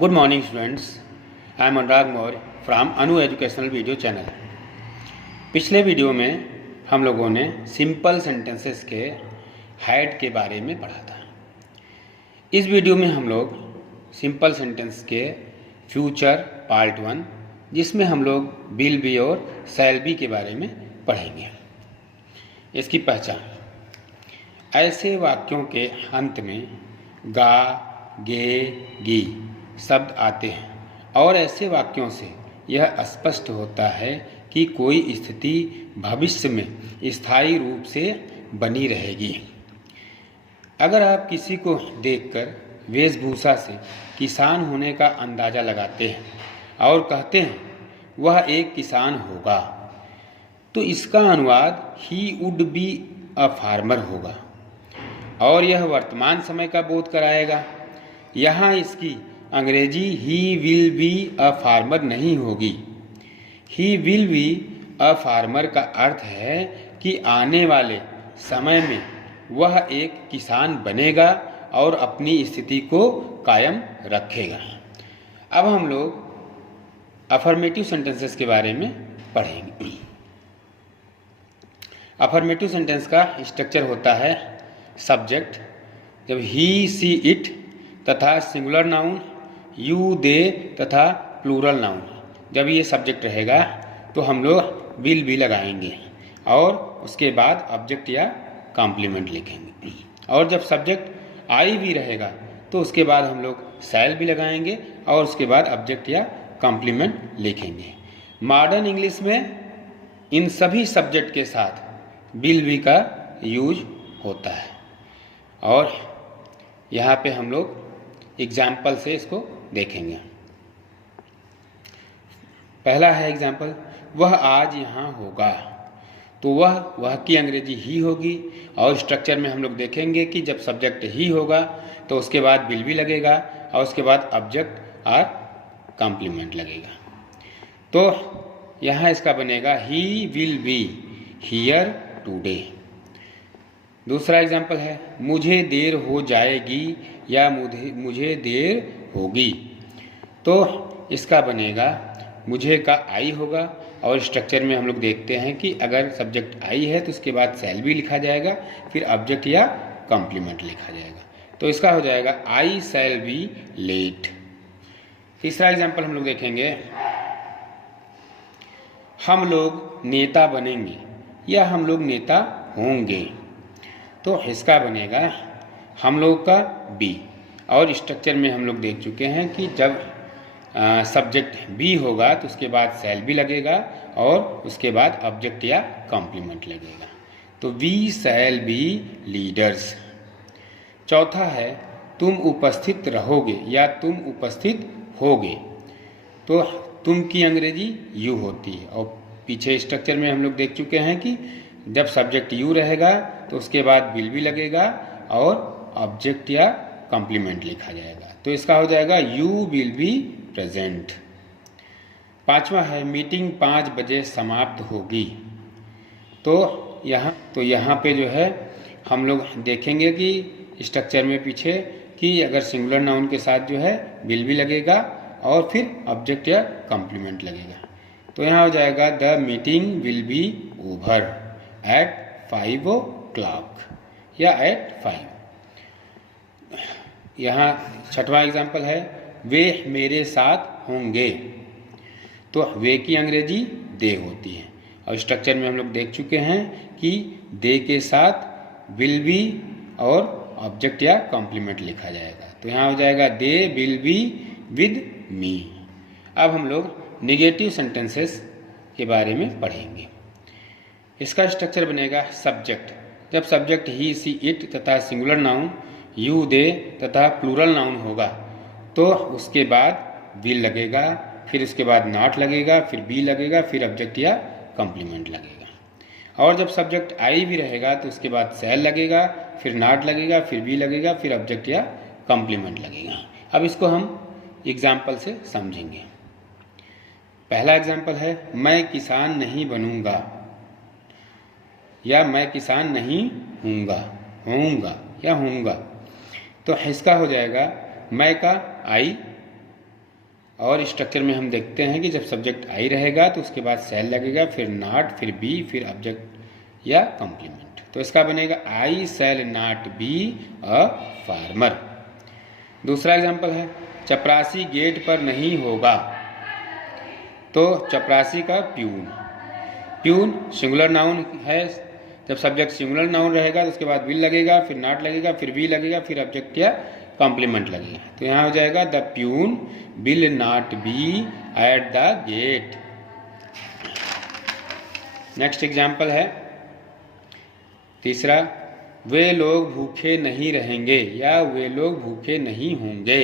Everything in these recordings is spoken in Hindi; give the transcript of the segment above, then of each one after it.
Good morning students, I am Anurag Maurya from Anu educational video channel. पिछले वीडियो में हम लोगों ने सिंपल सेंटेंसेस के हेड के बारे में पढ़ा था। इस वीडियो में हम लोग सिंपल सेंटेंस के फ्यूचर पार्ट 1 जिसमें हम लोग विल बी और शैल बी के बारे में पढ़ेंगे। इसकी पहचान, ऐसे वाक्यों के अंत में गा, गे, गी शब्द आते हैं और ऐसे वाक्यों से यह स्पष्ट होता है कि कोई स्थिति भविष्य में स्थायी रूप से बनी रहेगी। अगर आप किसी को देखकर वेशभूषा से किसान होने का अंदाज़ा लगाते हैं और कहते हैं वह एक किसान होगा, तो इसका अनुवाद he would be a farmer होगा और यह वर्तमान समय का बोध कराएगा। यहाँ इसकी अंग्रेजी he will be a farmer नहीं होगी। He will be a farmer का अर्थ है कि आने वाले समय में वह एक किसान बनेगा और अपनी स्थिति को कायम रखेगा। अब हम लोग अफर्मेटिव सेंटेंसेस के बारे में पढ़ेंगे। अफर्मेटिव सेंटेंस का स्ट्रक्चर होता है सब्जेक्ट, जब ही, सी, इट तथा सिंगुलर नाउन, यू, दे तथा प्लूरल नाउन। जब ये सब्जेक्ट रहेगा तो हम लोग विल भी लगाएंगे और उसके बाद ऑब्जेक्ट या कॉम्प्लीमेंट लिखेंगे। और जब सब्जेक्ट आई भी रहेगा तो उसके बाद हम लोग शैल भी लगाएंगे और उसके बाद ऑब्जेक्ट या कॉम्प्लीमेंट लिखेंगे। मॉडर्न इंग्लिश में इन सभी सब्जेक्ट के साथ विल बी का यूज होता है और यहाँ पे हम लोग एग्जाम्पल से इसको देखेंगे। पहला है एग्जाम्पल, वह आज यहाँ होगा। तो वह की अंग्रेजी ही होगी और स्ट्रक्चर में हम लोग देखेंगे कि जब सब्जेक्ट ही होगा तो उसके बाद विल भी लगेगा और उसके बाद ऑब्जेक्ट और कॉम्प्लीमेंट लगेगा। तो यहाँ इसका बनेगा he will be here today. दूसरा एग्जाम्पल है, मुझे देर हो जाएगी या मुझे देर होगी। तो इसका बनेगा मुझे का आई होगा और स्ट्रक्चर में हम लोग देखते हैं कि अगर सब्जेक्ट आई है तो उसके बाद शैल भी लिखा जाएगा, फिर ऑब्जेक्ट या कॉम्प्लीमेंट लिखा जाएगा। तो इसका हो जाएगा आई शैल बी लेट। तीसरा एग्जाम्पल हम लोग देखेंगे, हम लोग नेता बनेंगे या हम लोग नेता होंगे। तो इसका बनेगा हम लोग का बी और स्ट्रक्चर में हम लोग देख चुके हैं कि जब सब्जेक्ट बी होगा तो उसके बाद शैल भी लगेगा और उसके बाद ऑब्जेक्ट या कॉम्प्लीमेंट लगेगा। तो वी शैल बी लीडर्स। चौथा है, तुम उपस्थित रहोगे या तुम उपस्थित होगे। तो तुम की अंग्रेजी यू होती है और पीछे स्ट्रक्चर में हम लोग देख चुके हैं कि जब सब्जेक्ट यू रहेगा तो उसके बाद विल भी लगेगा और ऑब्जेक्ट या कॉम्प्लीमेंट लिखा जाएगा। तो इसका हो जाएगा यू विल बी प्रेजेंट। पांचवा है, मीटिंग 5 बजे समाप्त होगी। तो यहाँ पे जो है हम लोग देखेंगे कि स्ट्रक्चर में पीछे कि अगर सिंगुलर नाउन के साथ जो है विल भी लगेगा और फिर ऑब्जेक्ट या कॉम्प्लीमेंट लगेगा। तो यहाँ हो जाएगा the meeting will be over at 5 o'clock या एट 5। यहाँ छठवां एग्जाम्पल है, वे मेरे साथ होंगे। तो वे की अंग्रेजी दे होती है और स्ट्रक्चर में हम लोग देख चुके हैं कि दे के साथ विल बी और ऑब्जेक्ट या कॉम्प्लीमेंट लिखा जाएगा। तो यहाँ हो जाएगा they will be with me. अब हम लोग निगेटिव सेंटेंसेस के बारे में पढ़ेंगे। इसका स्ट्रक्चर बनेगा सब्जेक्ट, जब सब्जेक्ट ही, सी, इट तथा सिंगुलर नाउन यू, दे तथा प्लूरल नाउन होगा तो उसके बाद विल लगेगा, फिर उसके बाद नॉट लगेगा, फिर बी लगेगा, फिर ऑब्जेक्ट या कॉम्प्लीमेंट लगेगा। और जब सब्जेक्ट आई भी रहेगा तो उसके बाद शैल लगेगा, फिर नॉट लगेगा, फिर बी लगेगा, फिर ऑब्जेक्ट या कॉम्प्लीमेंट लगेगा। अब इसको हम एग्जाम्पल से समझेंगे। पहला एग्जाम्पल है, मैं किसान नहीं बनूंगा या मैं किसान नहीं होऊंगा या होऊंगा। तो इसका हो जाएगा मैं का आई और स्ट्रक्चर में हम देखते हैं कि जब सब्जेक्ट आई रहेगा तो उसके बाद सेल लगेगा, फिर नॉट, फिर बी, फिर ऑब्जेक्ट या कॉम्प्लीमेंट। तो इसका बनेगा I shall not be a farmer. दूसरा एग्जाम्पल है चपरासी गेट पर नहीं होगा। तो चपरासी का प्यून, प्यून सिंगुलर नाउन है। जब सब्जेक्ट सिंगुलर नाउन रहेगा तो उसके बाद विल लगेगा, फिर नॉट लगेगा, फिर बी लगेगा, फिर ऑब्जेक्ट या कॉम्प्लीमेंट लगेगा। तो यहाँ हो जाएगा the peon will not be at the gate. Next example है तीसरा, वे लोग भूखे नहीं रहेंगे या वे लोग भूखे नहीं होंगे।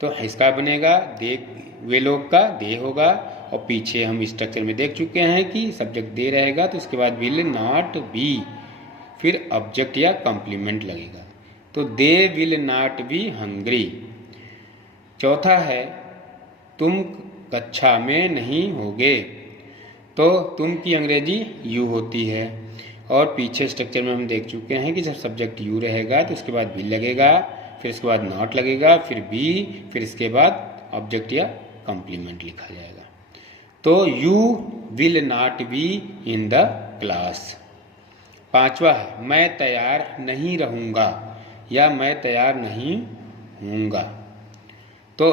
तो इसका बनेगा दे, वे लोग का दे होगा, और पीछे हम स्ट्रक्चर में देख चुके हैं कि सब्जेक्ट दे रहेगा तो उसके बाद विल नॉट बी, फिर ऑब्जेक्ट या कॉम्प्लीमेंट लगेगा। तो they will not be hungry. चौथा है तुम कक्षा में नहीं होगे। तो तुम की अंग्रेजी यू होती है, और पीछे स्ट्रक्चर में हम देख चुके हैं कि जब सब्जेक्ट यू रहेगा तो उसके बाद विल लगेगा, फिर उसके बाद नॉट लगेगा, फिर बी, फिर इसके बाद ऑब्जेक्ट या कॉम्प्लीमेंट लिखा जाएगा। तो you will not be in the class. पांचवा है मैं तैयार नहीं रहूँगा या मैं तैयार नहीं हूँगा। तो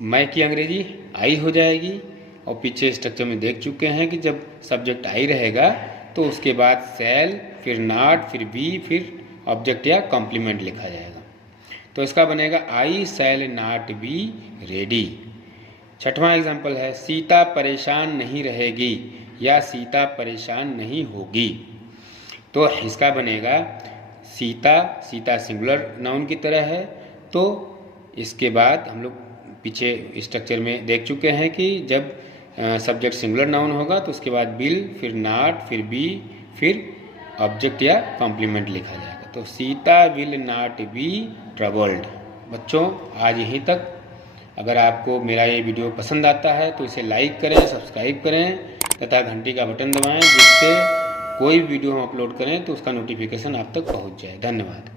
मैं की अंग्रेजी आई हो जाएगी, और पीछे स्ट्रक्चर में देख चुके हैं कि जब सब्जेक्ट आई रहेगा तो उसके बाद सेल, फिर नॉट, फिर बी, फिर ऑब्जेक्ट या कॉम्प्लीमेंट लिखा जाएगा। तो इसका बनेगा आई शैल नॉट बी रेडी। छठवां एग्जाम्पल है सीता परेशान नहीं रहेगी या सीता परेशान नहीं होगी। तो इसका बनेगा सीता, सीता सिंगुलर नाउन की तरह है। तो इसके बाद हम लोग पीछे स्ट्रक्चर में देख चुके हैं कि जब सब्जेक्ट सिंगुलर नाउन होगा तो उसके बाद विल, फिर नॉट, फिर बी, फिर ऑब्जेक्ट या कॉम्प्लीमेंट लिखा जाएगा। तो Sita will not B troubled. बच्चों आज यहीं तक। अगर आपको मेरा ये वीडियो पसंद आता है तो इसे लाइक करें, सब्सक्राइब करें तथा घंटी का बटन दबाएं, जिससे कोई वीडियो हम अपलोड करें तो उसका नोटिफिकेशन आप तक पहुंच जाए। धन्यवाद।